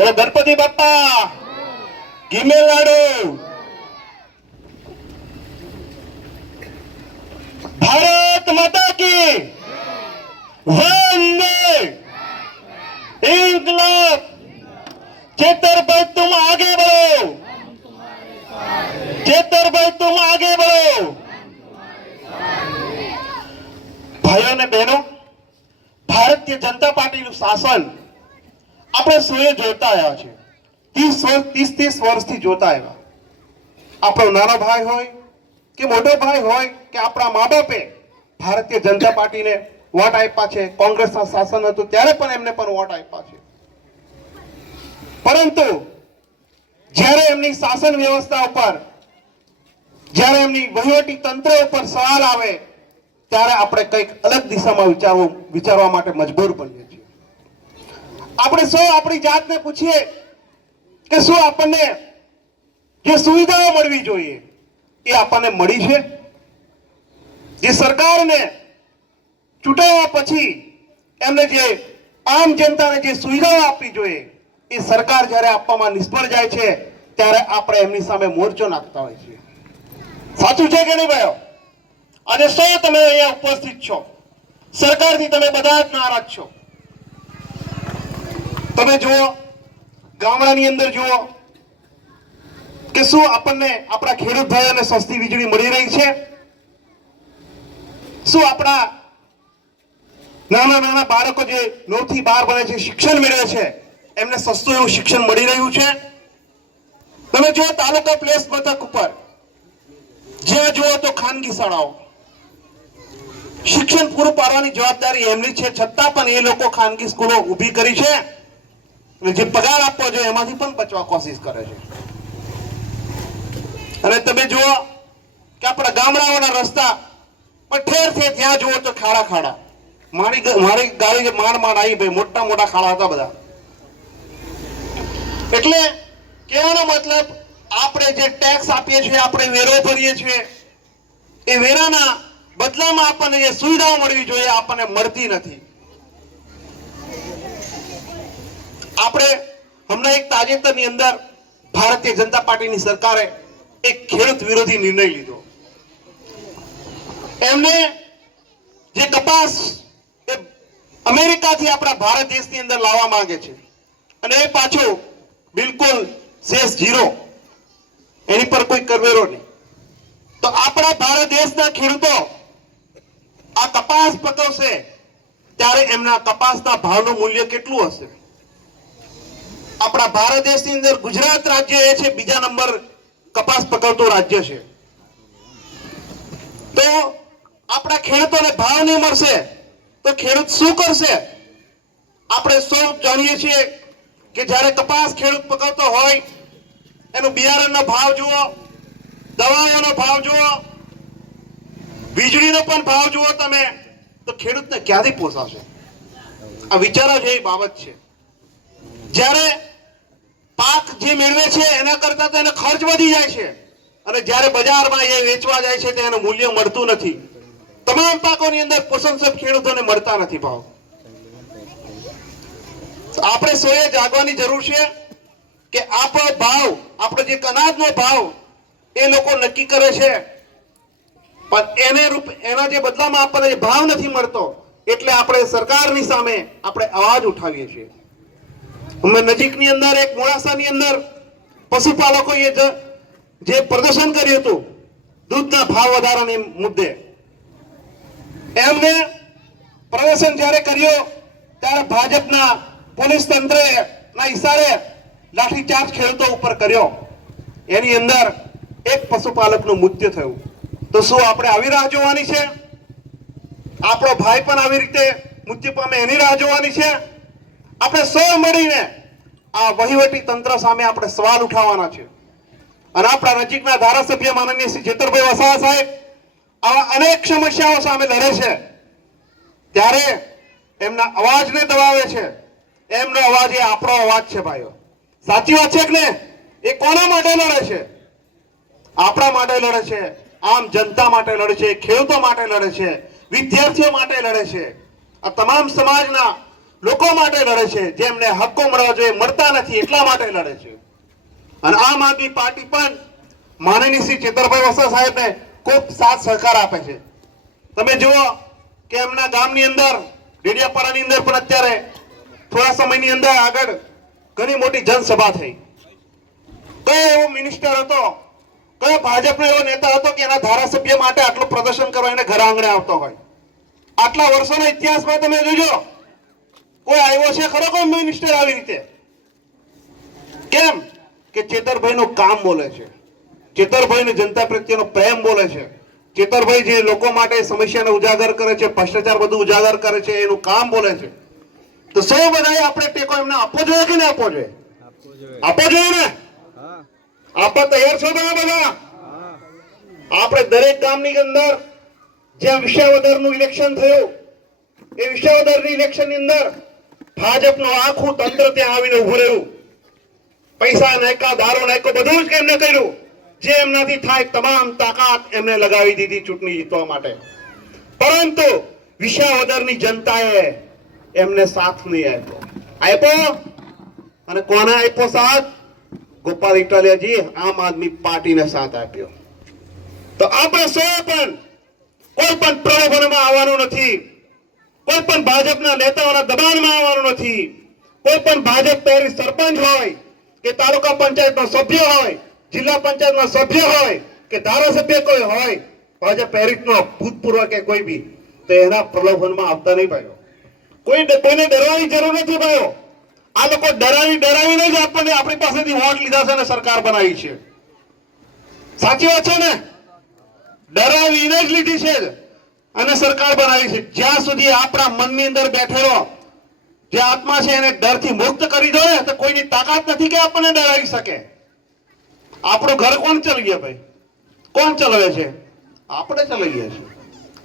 બોલો, ગણપતિ બાપા ગીમે ભારત માતા કી વંદે. ઇન્કલાબ. ચેતરભાઈ તુમ આગે બળો. ચેતરભાઈ તુમ આગે બળો. ભાઈઓ ને બહેનો, ભારતીય જનતા પાર્ટીનું શાસન આપણે સૌએ જોતા આવ્યા છે. ત્રીસ વર્ષ ત્રીસ ત્રીસ વર્ષથી જોતા આવ્યા. આપણો નાનો ભાઈ હોય કે મોટો ભાઈ હોય કે આપણા મા બાપે ભારતીય જનતા પાર્ટીને વોટ આપ્યા છે, કોંગ્રેસના શાસન હતું, ત્યારે પણ એમને પણ વોટ આપ્યા છે. પરંતુ જ્યારે એમની શાસન વ્યવસ્થા ઉપર, જ્યારે એમની વહીવટી તંત્ર ઉપર સવાલ આવે, ત્યારે આપણે કંઈક અલગ દિશામાં વિચારવું વિચારવા માટે મજબૂર બનીએ આપણે સૌ આપણી જાતને પૂછીએ કે શું આપણને જે સુવિધાઓ મળવી જોઈએ એ આપણને મળી છે? જે સરકારને ચૂંટાયા પછી એમને જે આમ જનતાને જે સુવિધાઓ આપવી જોઈએ એ સરકાર જ્યારે આપવામાં નિષ્ફળ જાય છે, ત્યારે આપણે એમની સામે મોરચો નાખતા હોય છીએ. સાચું છે કે નહીં ભાઈઓ? અને સૌ તમે અહીંયા ઉપસ્થિત છો? સરકારથી તમે બધા જ નારાજ છો. તમે જુઓ, ગામડાની અંદર જુઓ કે શું આપણને આપણા ખેડૂત ભાઈઓને સસ્તી વીજળી મળી રહી છે? શું આપણા નાના નાના બાળકો જે નવથી બાર ભણે છે, શિક્ષણ મેળવે છે, એમને સસ્તું એવું શિક્ષણ મળી રહ્યું છે? તમે જુઓ તાલુકા પ્લેસ મથક ઉપર. જ્યાં જુઓ તો ખાનગી શાળાઓ. શિક્ષણ પૂરું પાડવાની જવાબદારી એમની છે, છતાં પણ એ લોકો ખાનગી સ્કૂલો ઊભી કરી છે. અને જે પગાર આપવો જોઈએ એમાંથી પણ બચવા કોશિશ કરે છે. અને તમે જુઓ કે આપણા ગામડાઓના રસ્તા પણ ઠેર ઠેર ત્યાં જુઓ તો ખાડા ખાડા. મારી મારી ગાડી માંડ માંડ આવી ભાઈ, મોટા મોટા ખાડા હતા બધા. એટલે કહેવાનો મતલબ આપણે જે ટેક્સ આપીએ છીએ, આપણે વેરો ભરીએ છીએ, એ વેરાના બદલામાં આપણને જે સુવિધાઓ મળવી જોઈએ, આપણને મળતી નથી. આપણે હમણાં એક તાજેતરની અંદર ભારતીય જનતા પાર્ટીની સરકારે એક ખેડૂત વિરોધી નિર્ણય લીધો. એમને જે કપાસ એ અમેરિકાથી આપણા ભારત દેશની અંદર લાવવા માંગે છે અને એ પાછો બિલકુલ શેષ જીરો એની પર કોઈ કરવેરો નહીં. તો આપણા ભારત દેશના ખેડૂતો આ કપાસ પકવશે ત્યારે એમના કપાસના ભાવનું મૂલ્ય કેટલું હશે? આપણા ભારત દેશની અંદર ગુજરાત રાજ્ય એ છે, બીજા નંબર કપાસ પકવતું રાજ્ય છે. તો આપણા ખેડૂતોને ભાવ નહીં મળશે, તો ખેડૂત શું કરશે? આપણે સૌ જાણીએ છીએ કે જ્યારે કપાસ ખેડૂત પકવતો હોય, એનું બિયારણનો ભાવ જુઓ, દવાઓનો ભાવ જુઓ, વીજળીનો પણ ભાવ જુઓ તમે, તો ખેડૂતને ક્યાંથી પોસાશે? આ વિચારવા જેવી બાબત છે. જ્યારે પાક જે મેળવે છે, એના કરતા તો એનો ખર્ચ વધી જાય છે. અને જ્યારે બજારમાં એ વેચવા જાય છે, તો એનું મૂલ્ય મળતું નથી. તમામ પાકોની અંદર પ્રશંસક ખેડૂતોને મળતા નથી ભાવ. આપણે સૌએ જાગવાની જરૂર છે કે આપણો ભાવ, આપણો જે અનાજનો ભાવ, એ લોકો નક્કી કરે છે. પણ એને એના જે બદલામાં આપણને ભાવ નથી મળતો, એટલે આપણે સરકારની સામે આપણે અવાજ ઉઠાવીએ છીએ. નજીકની અંદર એક મોડાસાની અંદર પશુપાલકોએ જે પ્રદર્શન કર્યું હતું, દૂધના ભાવ વધારાની મુદ્દે. એમને પ્રદર્શન જ્યારે કર્યો, ત્યારે ભાજપના પોલીસ તંત્રએ ના ઈશારે લાઠીચાર્જ ખેડૂતો ઉપર કર્યો. એની અંદર એક પશુપાલકનું મૃત્યુ થયું. તો શું આપણે આવી રાહ જોવાની છે? આપણો ભાઈ પણ આવી રીતે મૃત્યુ પામે એની રાહ જોવાની છે? આપણે સૌ મળીને આ વહીવટી તંત્ર સામે આપણે સવાલ ઉઠાવવાના છે. અને આપણા નજીકના ધારાસભ્ય માનનીય શ્રી જેતરભાઈ વસાવા સાહેબ આવા અનેક સમસ્યાઓ સામે લડે છે. ત્યારે એમના અવાજને દબાવે છે. એમનો અવાજ એ આપણો અવાજ છે ભાઈઓ. સાચી વાત છે કે ને એ કોના માટે લડે છે? આપણા માટે લડે છે. આમ જનતા માટે લડે છે. ખેડૂતો માટે લડે છે. વિદ્યાર્થીઓ માટે લડે છે. આ તમામ સમાજના લોકો માટે લડે છે, જેમને હક્કો મળવા જોઈએ, મળતા નથી, એટલા માટે લડે છે. અને આમ આદમી પાર્ટી પણ માનનીય શ્રી ચેતરભાઈ વસા સાહેબને ખૂબ સાથ સહકાર આપે છે. તમે જુઓ કે એમના ગામની અંદર, ડેડિયાપાડાની અંદર પણ અત્યારે થોડા સમયની અંદર આગળ ઘણી મોટી જનસભા થઈ. કયો એવો મિનિસ્ટર હતો, કયો ભાજપનો એવો નેતા હતો કે એના ધારાસભ્ય માટે આટલું પ્રદર્શન કરવા એને ઘર આંગણે આવતો હોય? આટલા વર્ષોના ઇતિહાસમાં તમે જોજો. કોઈ આવ્યો છે ખરો કોઈ મિનિસ્ટર આવી રીતે? કેમ? કે ચેતરભાઈનું કામ બોલે છે. ચેતરભાઈને જનતા પ્રત્યેનો પ્રેમ બોલે છે. ચેતરભાઈ જે લોકો માટે સમસ્યાને ઉજાગર કરે છે, ભ્રષ્ટાચાર બધું ઉજાગર કરે છે, એનું કામ બોલે છે. તો સૌ બધાએ આપણે ટેકો એમને આપવો જોઈએ કે ના આપવો જોઈએ? આપવો જોઈએ ને? આપવા તૈયાર છો તમે બધા? આપણે દરેક ગામની અંદર જ્યાં વિસાવદરનું ઇલેક્શન થયું, એ વિસાવદરની ઇલેક્શનની અંદર ભાજપનું આખું તંત્ર ત્યાં આવીને ઉભું રહ્યું. પૈસા નાખ્યા, દારો નાખ્યો, બધું જ એમને કર્યું? જે એમનાથી થાય તમામ તાકાત એમને લગાવી દીધી ચૂંટણી જીતવા માટે. પરંતુ વિસાવદરની જનતાએ એમને સાથ નહીં આપ્યો. આપ્યો? અને કોને આપ્યો સાથ? ગોપાલ ઇટાલિયાજી આમ આદમી પાર્ટીને સાથ આપ્યો. તો આપણે સૌ પણ કોઈ પણ પ્રલોભનમાં આવવાનું નથી. કોઈ પણ ભાજપના નેતાઓના દબાણમાં આવવાનું નથી. કોઈ પણ ભાજપ પહેરી સરપંચ હોય, કે તાલુકા પંચાયતનો સભ્ય હોય, જિલ્લા પંચાયતનો સભ્ય હોય, કે ધારાસભ્ય કોઈ હોય, ભાજપ પહેરીનો ભૂતપૂર્વ કે કોઈ બી, તો એના પ્રલોભનમાં આવતા નહીં ભાઈઓ. કોઈ કોઈને ડરવાની જરૂર નથી ભાઈઓ. આ લોકો ડરાવી, ડરાવીને જ આપણને આપણી પાસેથી વોટ લીધા છે અને સરકાર બનાવી છે. સાચી વાત છે ને? ડરાવીને જ લીધી છે અને સરકાર બનાવી છે. જ્યાં સુધી આપણા મનની અંદર બેઠેલો જે આત્મા છે એને ડરથી મુક્ત કરી દો, તો કોઈની તાકાત નથી કે આપણને ડરાવી શકે. આપણું ઘર કોણ ચલાવીએ ભાઈ? કોણ ચલાવે છે? આપણે ચલાવીએ છીએ.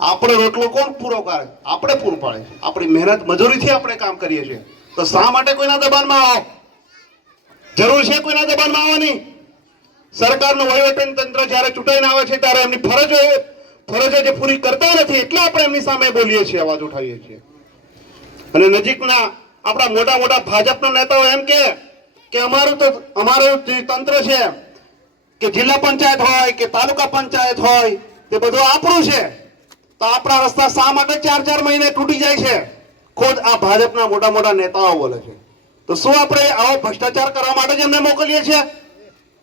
આપણો રોટલો કોણ પૂરો કરે આપણે પૂરું પાડે છે. આપણી મહેનત મજૂરીથી આપણે કામ કરીએ છીએ. તો શા માટે કોઈના દબાણમાં આવો? જરૂર છે કોઈના દબાણમાં આવવાની? સરકારનું વહીવટન તંત્ર જ્યારે ચૂંટાઈને આવે છે, ત્યારે એમની ફરજો ફરજો જે પૂરી કરતા નથી એટલે આપણે એમની સામે બોલીએ છીએ, અવાજ ઉઠાવીએ છીએ. અને નજીકના આપણા મોટા મોટા ભાજપના નેતાઓ એમ કે કે અમારું તો, અમારું જે તંત્ર છે, કે જિલ્લા પંચાયત હોય, કે તાલુકા પંચાયત હોય, તે બધું આપણું છે. તો આપણા રસ્તા શા માટે ચાર ચાર મહિને તૂટી જાય છે? ખુદ આ ભાજપના મોટા મોટા નેતાઓ બોલે છે. તો શું આપણે આવો ભ્રષ્ટાચાર કરવા માટે જ એમને મોકલીએ છીએ?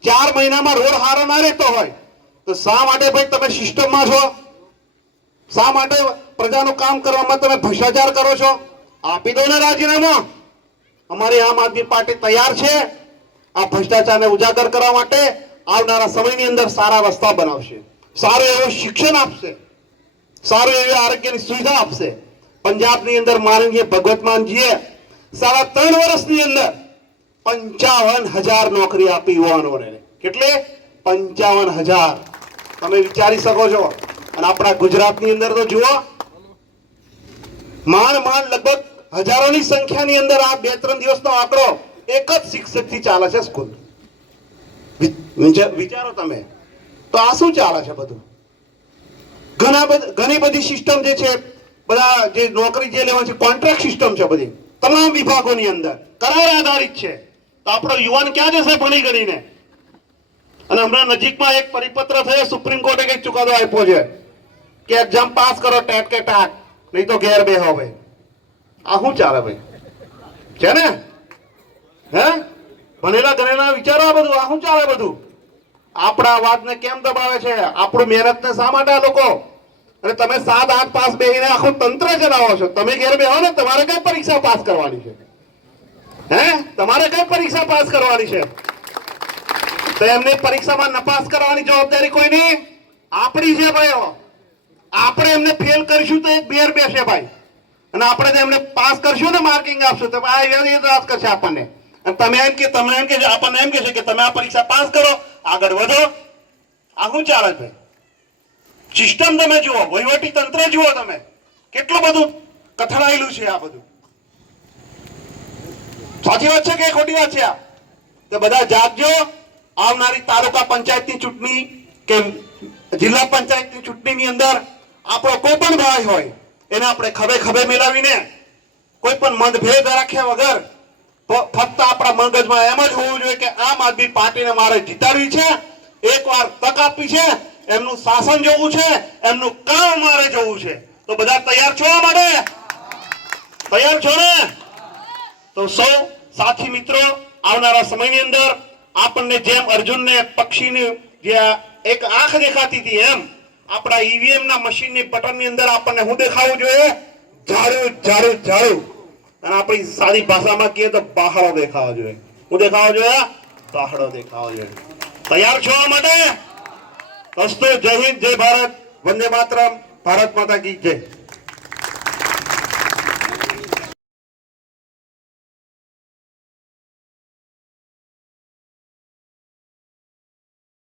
ચાર મહિનામાં રોડ હારો ના રહેતો હોય. તો શા માટે ભાઈ તમે સિસ્ટમમાં છો? શા માટે પ્રજાનું કામ કરવામાં તમે ભ્રષ્ટાચાર કરો છો? આપી દો ને રાજીનામું. અમારી આમ આદમી પાર્ટી તૈયાર છે. આ ભ્રષ્ટાચારને ઉજાગર કરવા માટે આવનારા સમયની અંદર સારા રસ્તા બનાવશે. સારું એવું શિક્ષણ આપશે. સારું એવી આરોગ્યની સુવિધા આપશે. પંજાબની અંદર માનનીય ભગવતમાનજીએ સાડા ત્રણ વર્ષની અંદર પંચાવન હજાર નોકરી આપી યુવાનોને. કેટલે? પંચાવન હજાર. તમે વિચારી શકો છો. અને આપણા ગુજરાતની અંદર તો જુઓ, માંડ માંડ લગભગ હજારોની સંખ્યાની અંદર આ બે ત્રણ દિવસનો આંકડો એક જ શિક્ષકથી ચાલે છે સ્કૂલ. વિચારો તમે. તો આ શું ચાલે છે બધું? ઘણા બધા, ઘણી બધી સિસ્ટમ જે છે, બધા જે નોકરી જે લેવા છે, કોન્ટ્રાક્ટ સિસ્ટમ છે બધી. તમામ વિભાગોની અંદર કરાર આધારિત છે. તો આપણો યુવાન ક્યાં જશે ભણી ગણીને? અને હમણાં નજીકમાં એક પરિપત્ર થયો સુપ્રીમ કોર્ટે કંઈક ચુકાદો આપ્યો છે કે એક્ઝામ પાસ કરો, ટેટ કે ટાટ, નહીં તો ઘેર બે હવે. આ શું ચાલે ભાઈ? છે ને? હે? ભણેલા ગણેલા વિચારો આ બધું, આ શું ચાલે બધું? આપણા અવાજને કેમ દબાવે છે? આપણું મહેનતને શા માટે આ લોકો? અને તમે સાત, આઠ પાસ બેહીને આખું તંત્ર ચલાવો છો. તમે ઘેર બેહો ને, તમારે કઈ પરીક્ષા પાસ કરવાની છે? હે? તમારે કઈ પરીક્ષા પાસ કરવાની છે? તો એમની પરીક્ષામાં નપાસ કરવાની જવાબદારી કોઈની? આપણી છે ભાઈઓ. આપણે એમને ફેલ કરીશું તો એક બેર બેસે ભાઈ. અને આપણે એમને પાસ કરશું ને માર્કિંગ આપશું. તો આ એ ત્રાસ કરશે આપણને. અને તમે એમ કે, તમે એમ કે આપણને એમ કે છે કે તમે આ પરીક્ષા પાસ કરો, આગળ વધો. આ શું ચાલે છે સિસ્ટમ તમે જુઓ, વહીવટી તંત્ર જુઓ તમે. કેટલું બધું કથળાયેલું છે આ બધું. સાચી વાત છે કે ખોટી વાત છે આ? તો બધા જાગજો. આવનારી તાલુકા પંચાયતની ચૂંટણી કે જિલ્લા પંચાયતની ચૂંટણીની અંદર આપણો કોઈ પણ ભાઈ હોય, એને આપણે ખભે ખભે મિલાવીને કોઈ પણ મતભેદ રાખ્યા વગર ફક્ત આપણા મગજમાં એમ જ હોવું જોઈએ કે આમ આદમી પાર્ટીને મારે જીતાડવી છે, એકવાર તક આપવી છે, એમનું શાસન જોવું છે, એમનું કામ મારે જોવું છે. તો બધા તૈયાર છો માટે? તૈયાર છો ને? તો સૌ સાથી મિત્રો, આવનારા સમયની અંદર આપણને જેમ અર્જુનને પક્ષીની જે એક આંખ દેખાતી હતી એમ, આપણા ઈવીએમ ના મશીનની બટનની અંદર આપણને શું દેખાવું જોઈએ? ઝાડું ઝાડું ઝાડું. અને આપણી સારી ભાષામાં કહીએ તો બાહડો દેખાવો જોઈએ. હું દેખાવો જોઈએ? બાહડો દેખાવો જોઈએ. તૈયાર છો આ માટે? અસ્તુ, જય હિન્દ, જય ભારત. વંદે માતરમ. ભારત માતા કી જય.